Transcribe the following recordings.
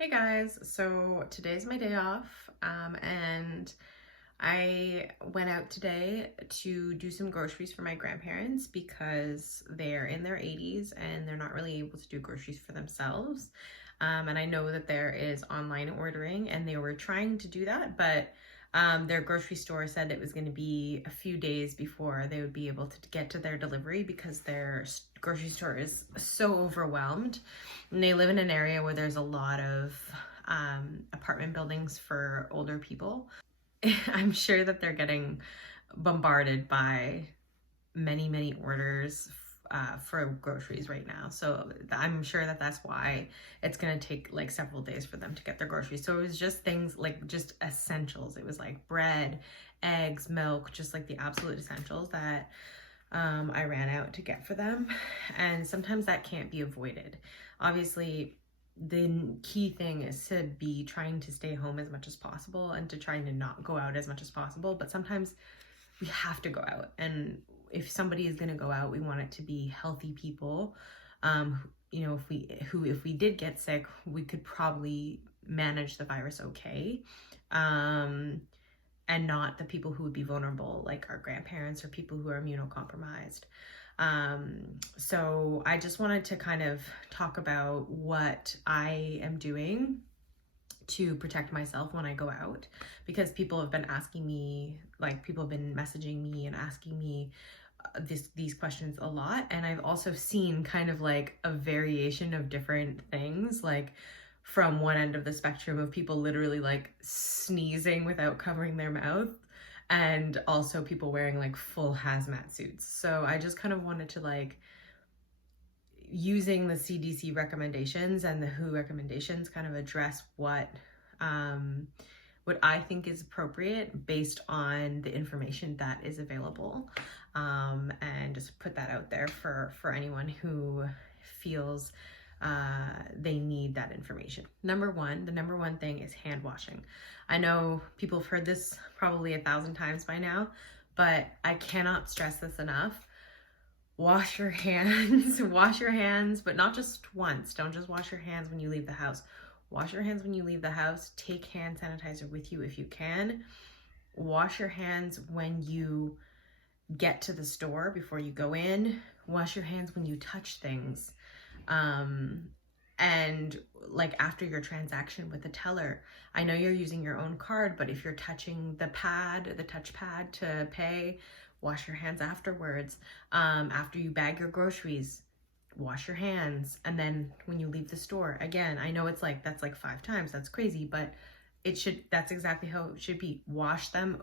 Hey guys, so today's my day off, and I went out today to do some groceries for my grandparents because they're in their 80s and they're not really able to do groceries for themselves. And I know that there is online ordering and they were trying to do that, but their grocery store said it was going to be a few days before they would be able to get to their delivery because their grocery store is so overwhelmed. And they live in an area where there's a lot of apartment buildings for older people. I'm sure that they're getting bombarded by many orders for groceries right now. So I'm sure that that's why it's going to take like several days for them to get their groceries. So it was just things like just essentials. It was like bread, eggs, milk, just like the absolute essentials that I ran out to get for them. And sometimes that can't be avoided. Obviously, the key thing is to be trying to stay home as much as possible and to trying to not go out as much as possible. But sometimes we have to go out. And if somebody is going to go out, we want it to be healthy people. If we did get sick, we could probably manage the virus okay. And not the people who would be vulnerable, like our grandparents or people who are immunocompromised. So I just wanted to kind of talk about what I am doing to protect myself when I go out, because people have been asking me, like people have been messaging me and asking me these questions a lot. And I've also seen kind of like a variation of different things, like from one end of the spectrum of people literally like sneezing without covering their mouth, and also people wearing like full hazmat suits. So I just kind of wanted to like, using the CDC recommendations and the WHO recommendations, kind of address what I think is appropriate based on the information that is available, and just put that out there for anyone who feels they need that information. The number one thing is hand washing. I know people have heard this probably 1,000 times by now, but I cannot stress this enough. Wash your hands, wash your hands, but not just once. Don't just wash your hands when you leave the house. Wash your hands when you leave the house. Take hand sanitizer with you if you can. Wash your hands when you get to the store before you go in. Wash your hands when you touch things. And like after your transaction with the teller. I know you're using your own card, but if you're touching the touch pad to pay, wash your hands afterwards. After you bag your groceries, wash your hands. And then when you leave the store, again, I know it's like, that's like 5 times, that's crazy, but that's exactly how it should be. Wash them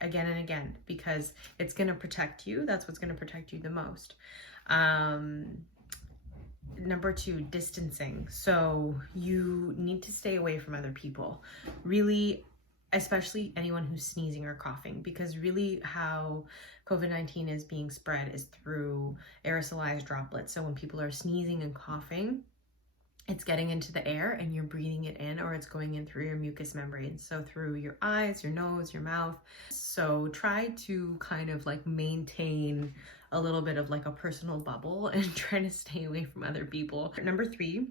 again and again, because it's going to protect you. That's what's going to protect you the most. Number 2, distancing. So you need to stay away from other people, really, especially anyone who's sneezing or coughing, because really how COVID-19 is being spread is through aerosolized droplets. So when people are sneezing and coughing, it's getting into the air and you're breathing it in, or it's going in through your mucous membrane. So through your eyes, your nose, your mouth. So try to kind of like maintain a little bit of like a personal bubble and try to stay away from other people. Number 3,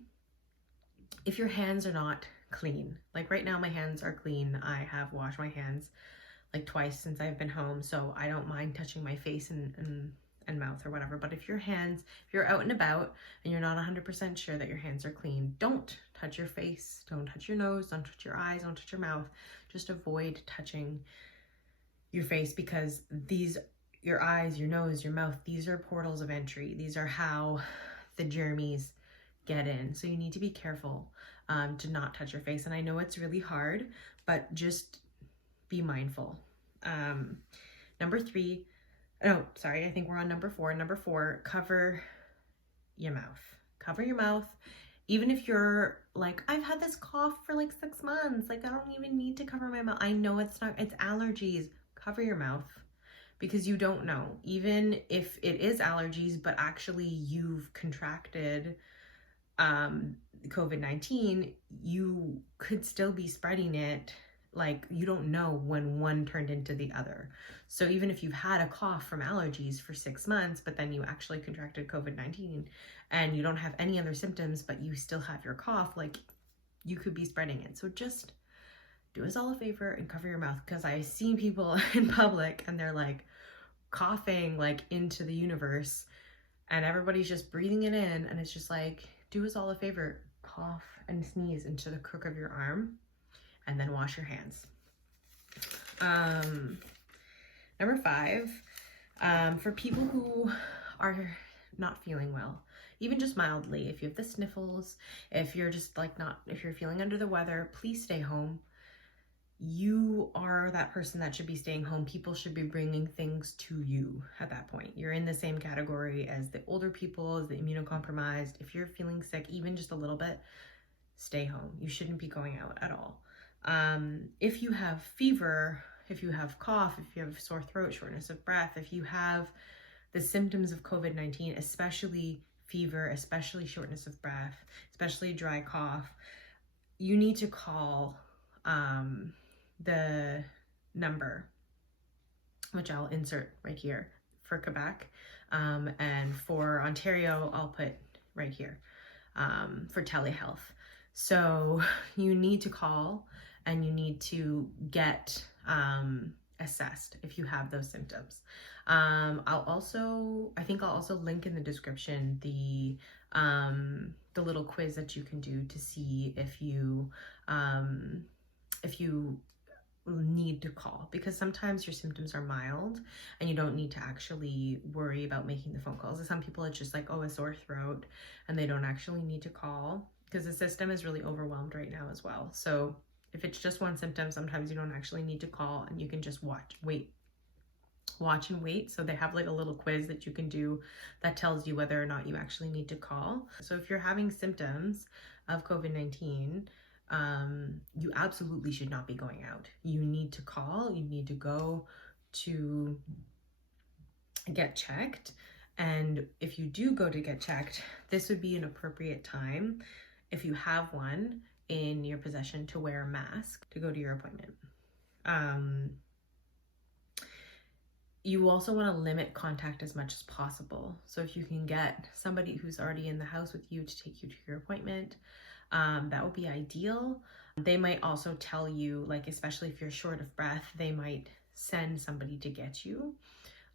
if your hands are not clean, like right now my hands are clean. I have washed my hands like twice since I've been home, so I don't mind touching my face and mouth or whatever. But if you're out and about and you're not 100% sure that your hands are clean, don't touch your face, don't touch your nose, don't touch your eyes, don't touch your mouth. Just avoid touching your face, because your eyes, your nose, your mouth, these are portals of entry. These are how the germs get in. So you need to be careful to not touch your face. And I know it's really hard, but just be mindful. Number 3, oh, sorry, I think we're on number 4. Number 4, cover your mouth. Cover your mouth. Even if you're like, I've had this cough for like 6 months, like I don't even need to cover my mouth. I know it's allergies. Cover your mouth, because you don't know. Even if it is allergies, but actually you've contracted COVID-19, you could still be spreading it. Like, you don't know when one turned into the other. So even if you've had a cough from allergies for 6 months, but then you actually contracted COVID-19 and you don't have any other symptoms, but you still have your cough, like, you could be spreading it. So just do us all a favor and cover your mouth, because I've seen people in public and they're like coughing like into the universe and everybody's just breathing it in, and it's just like, do us all a favor, cough and sneeze into the crook of your arm and then wash your hands. Number 5, for people who are not feeling well, even just mildly, if you have the sniffles, if you're just like if you're feeling under the weather, please stay home. You are that person that should be staying home. People should be bringing things to you at that point. You're in the same category as the older people, as the immunocompromised. If you're feeling sick, even just a little bit, stay home. You shouldn't be going out at all. If you have fever, if you have cough, if you have sore throat, shortness of breath, if you have the symptoms of COVID-19, especially fever, especially shortness of breath, especially dry cough, you need to call the number, which I'll insert right here for Quebec, and for Ontario, I'll put right here for telehealth. So you need to call and you need to get assessed if you have those symptoms. I think I'll also link in the description the little quiz that you can do to see if you need to call, because sometimes your symptoms are mild and you don't need to actually worry about making the phone calls. Some people, it's just like, oh, a sore throat, and they don't actually need to call because the system is really overwhelmed right now as well. So if it's just one symptom, sometimes you don't actually need to call and you can just watch and wait. So they have like a little quiz that you can do that tells you whether or not you actually need to call. So if you're having symptoms of COVID-19, you absolutely should not be going out. You need to call, you need to go to get checked. And if you do go to get checked, this would be an appropriate time, if you have one in your possession, to wear a mask to go to your appointment. You also want to limit contact as much as possible. So if you can get somebody who's already in the house with you to take you to your appointment, that would be ideal. They might also tell you, like, especially if you're short of breath, they might send somebody to get you.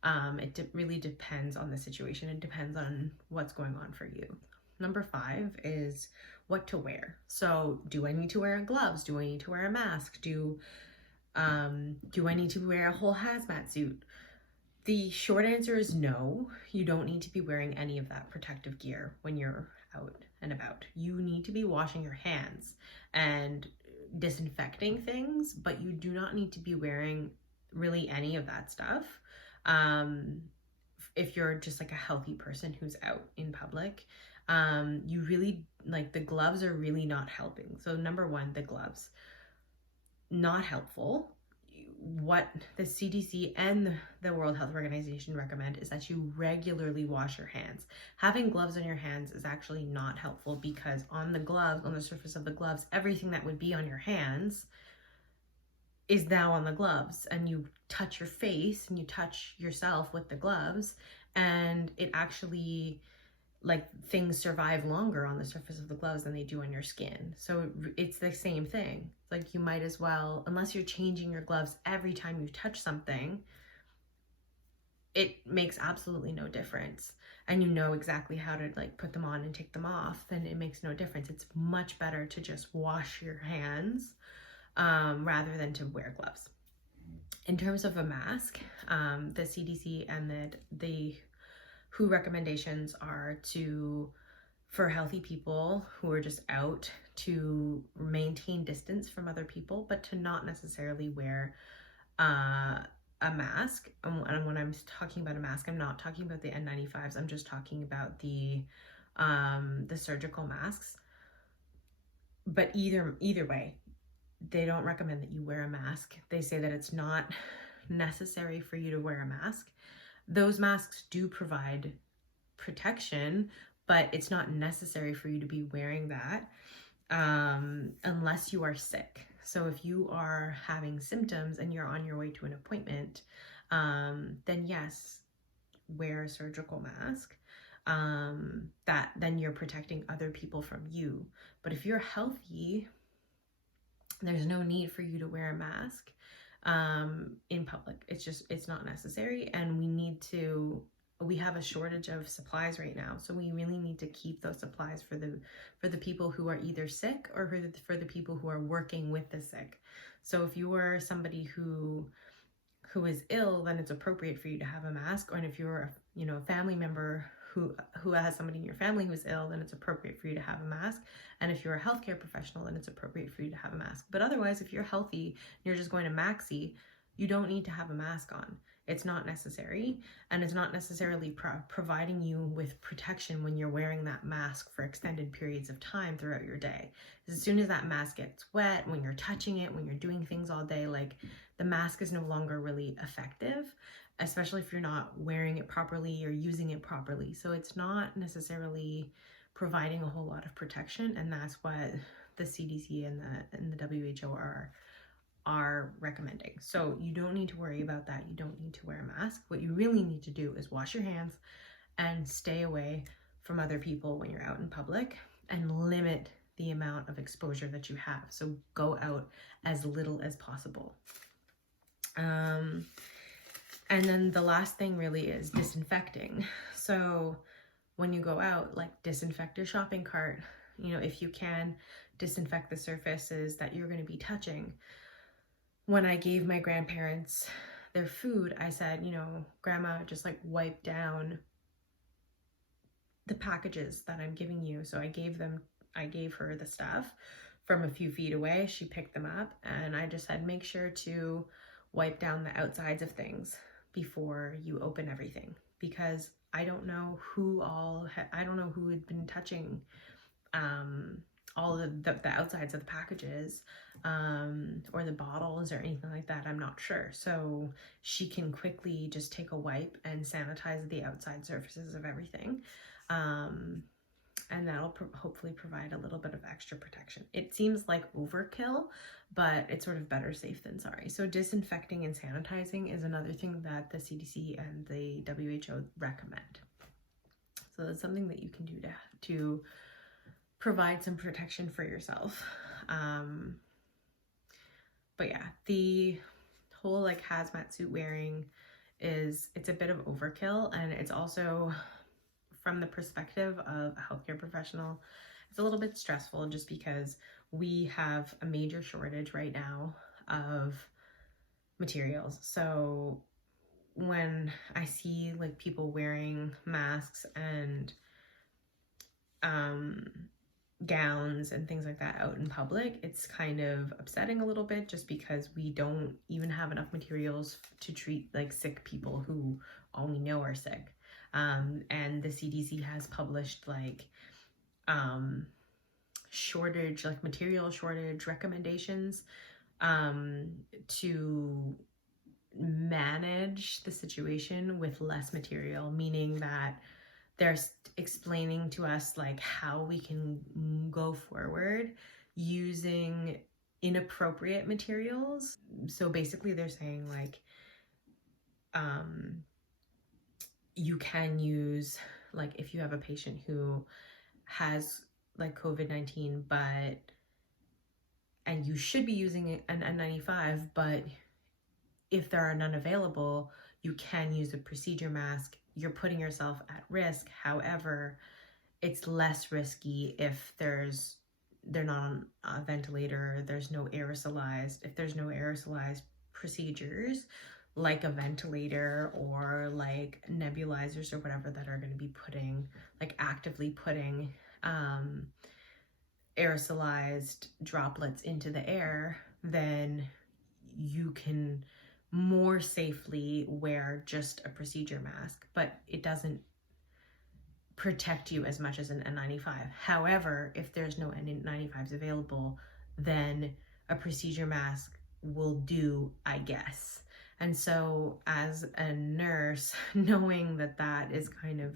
It really depends on the situation. It depends on what's going on for you. Number 5 is what to wear. So do I need to wear gloves? Do I need to wear a mask? Do I need to wear a whole hazmat suit? The short answer is no. You don't need to be wearing any of that protective gear when you're out and about. You need to be washing your hands and disinfecting things, but you do not need to be wearing really any of that stuff. If you're just like a healthy person who's out in public, you really, like, the gloves are really not helping. So number 1, the gloves, not helpful. What the CDC and the World Health Organization recommend is that you regularly wash your hands. Having gloves on your hands is actually not helpful, because on the gloves, on the surface of the gloves, everything that would be on your hands is now on the gloves, and you touch your face and you touch yourself with the gloves, and it actually, like, things survive longer on the surface of the gloves than they do on your skin. So it's the same thing. Like, you might as well, unless you're changing your gloves every time you touch something, it makes absolutely no difference. And you know exactly how to, like, put them on and take them off, then it makes no difference. It's much better to just wash your hands rather than to wear gloves. In terms of a mask, the CDC and the WHO recommendations are for healthy people who are just out, to maintain distance from other people, but to not necessarily wear a mask. And when I'm talking about a mask, I'm not talking about the N95s. I'm just talking about the surgical masks. But either way, they don't recommend that you wear a mask. They say that it's not necessary for you to wear a mask. Those masks do provide protection, but it's not necessary for you to be wearing that unless you are sick. So if you are having symptoms and you're on your way to an appointment, then yes, wear a surgical mask. that then you're protecting other people from you. But if you're healthy, there's no need for you to wear a mask in public. It's not necessary. And we have a shortage of supplies right now. So we really need to keep those supplies for the people who are either sick or for the people who are working with the sick. So if you are somebody who is ill, then it's appropriate for you to have a mask. Or if you're a family member who has somebody in your family who's ill, then it's appropriate for you to have a mask. And if you're a healthcare professional, then it's appropriate for you to have a mask. But otherwise, if you're healthy and you're just going to Maxi, you don't need to have a mask on. It's not necessary, and it's not necessarily providing you with protection when you're wearing that mask for extended periods of time throughout your day. As soon as that mask gets wet, when you're touching it, when you're doing things all day, like, the mask is no longer really effective, especially if you're not wearing it properly or using it properly. So it's not necessarily providing a whole lot of protection, and that's what the CDC and the WHO are recommending. So you don't need to worry about that. You don't need to wear a mask. What you really need to do is wash your hands and stay away from other people when you're out in public, and limit the amount of exposure that you have. So go out as little as possible. And then the last thing really is disinfecting. So when you go out, like, disinfect your shopping cart. If you can, disinfect the surfaces that you're going to be touching. When I gave my grandparents their food, I said, Grandma, just like wipe down the packages that I'm giving you. So I gave her the stuff from a few feet away. She picked them up, and I just said, make sure to wipe down the outsides of things before you open everything, because I don't know who had been touching all the outsides of the packages, or the bottles or anything like that. I'm not sure. So she can quickly just take a wipe and sanitize the outside surfaces of everything. And that'll hopefully provide a little bit of extra protection. It seems like overkill, but it's sort of better safe than sorry. So disinfecting and sanitizing is another thing that the CDC and the WHO recommend. So that's something that you can do to provide some protection for yourself. But yeah, the whole like hazmat suit wearing it's a bit of overkill, and it's also, from the perspective of a healthcare professional, it's a little bit stressful, just because we have a major shortage right now of materials. So when I see like people wearing masks and gowns and things like that out in public, it's kind of upsetting a little bit, just because we don't even have enough materials to treat like sick people who all we know are sick. And the CDC has published like material shortage recommendations to manage the situation with less material, meaning that they're explaining to us like how we can go forward using inappropriate materials. So basically they're saying like you can use, like, if you have a patient who has like COVID-19, and you should be using an N95, but if there are none available, you can use a procedure mask. You're putting yourself at risk. However, it's less risky if they're not on a ventilator, there's no aerosolized. If there's no aerosolized procedures like a ventilator or like nebulizers or whatever that are going to be actively putting aerosolized droplets into the air, then you can more safely wear just a procedure mask, but it doesn't protect you as much as an N95. However, if there's no N95s available, then a procedure mask will do, I guess. And so as a nurse, knowing that is kind of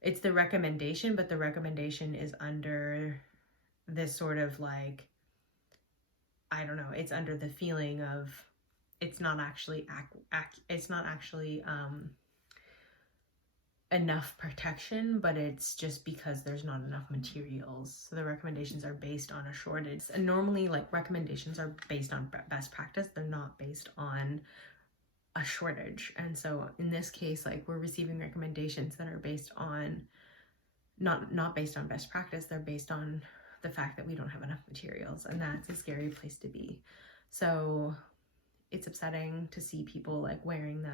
it's the recommendation, but the recommendation is under this sort of like, I don't know, it's under the feeling of it's not actually enough protection, but it's just because there's not enough materials. So the recommendations are based on a shortage. And normally, like, recommendations are based on best practice. They're not based on a shortage. And so in this case, like, we're receiving recommendations that are based on not based on best practice. They're based on the fact that we don't have enough materials, and that's a scary place to be. So it's upsetting to see people like wearing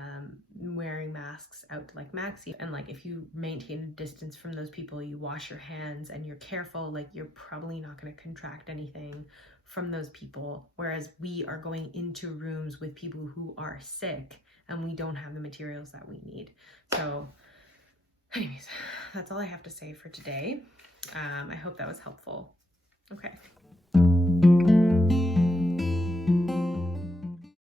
masks out to like maxi, and like if you maintain a distance from those people, you wash your hands and you're careful, like you're probably not going to contract anything from those people, whereas we are going into rooms with people who are sick and we don't have the materials that we need. So anyways, that's all I have to say for today. I hope that was helpful. Okay.